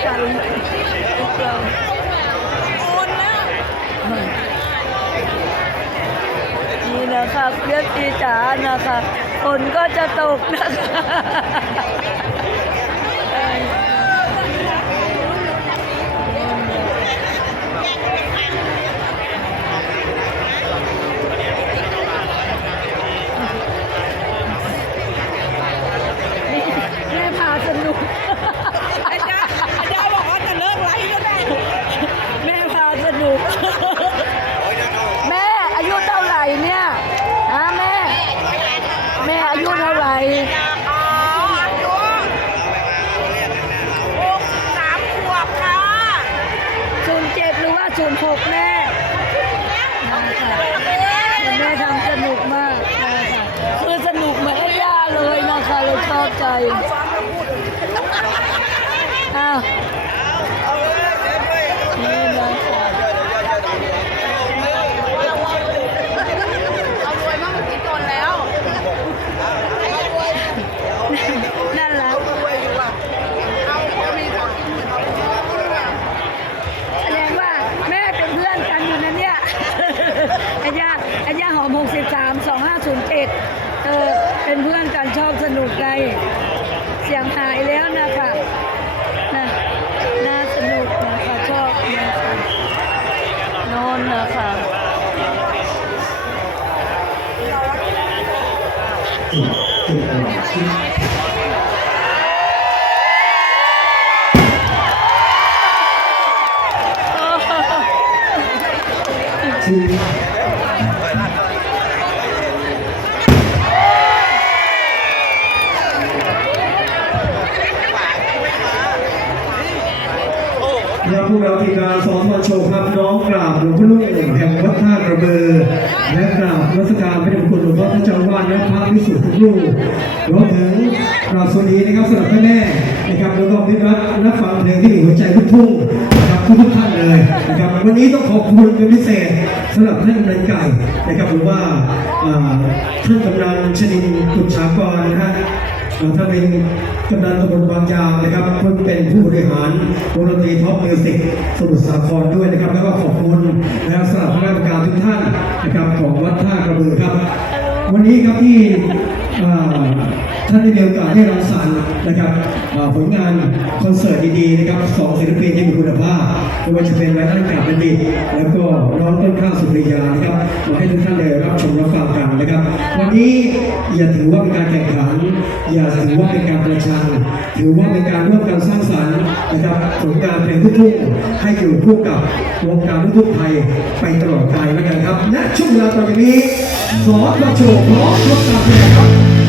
นี่นะครับเรียกตีจ๋านะครับฝนก็จะตกนะคะ หรือว่าศูนย์หกแม่ เป็นเพื่อนกันชอบสนุกไงเสียงหายแล้วนะคะนะน่าสนุกนะคะชอบนะคะนอนนะคะ และพวกเราทีมงานซ้อมมาโชว์ครับน้องกราบหลวงพ่อลูกแห่งวัดท่ากระเบอและกราบนมัสการพระเดชพระคุณหลวงพ่อพระเจ้าวาดและพระวิสุทธิ์ทุกรูปรวมถึงกราบสวัสดีนะครับสำหรับแม่แม่นะครับแล้วก็มิตรรักนักฟังเพลงที่มีหัวใจลูกทุ่งนะครับทุกทุกท่านเลยนะครับวันนี้ต้องขอบคุณเป็นพิเศษสำหรับท่านกำนันไก่นะครับหรือว่าท่านกำนันชนินกุชากรนะฮะ ถ้าเป็นกำนันตำบลบางยางนะครับเพิ่งเป็นผู้บริหารวงดนตรีท็อปมิวสิกสมุทรสาครด้วยนะครับ แล้วก็ขอบคุณนะครับสำหรับคณะกรรมการทุกท่านนะครับของวัดท่ากระบือครับ วันนี้ครับที่เอ่อ ท่านได้มีโอกาสได้รังสรรค์นะครับผลงานคอนเสิร์ตดีๆนะครับสองศิลปินที่มีคุณภาพไม่ว่าจะเป็นไวรัลกาบบัณฑิตแล้วก็น้องต้นข้าวสุริยานะครับมาให้ทุกท่านได้รับชมรับฟังกันนะครับ วันนี้อย่าถือว่าเป็นการแข่งขัน อย่าถือว่าเป็นการประชันถือว่าเป็นการร่วมกันสร้างสรรค์นะครับผลงานเพลงลูกทุ่งให้อยู่คู่กับวงการลูกทุ่งไทยไปตลอดกาลแล้วกันครับณช่วงเวลาตอนนี้สอทโชว์พร้อมรถการเพลงครับ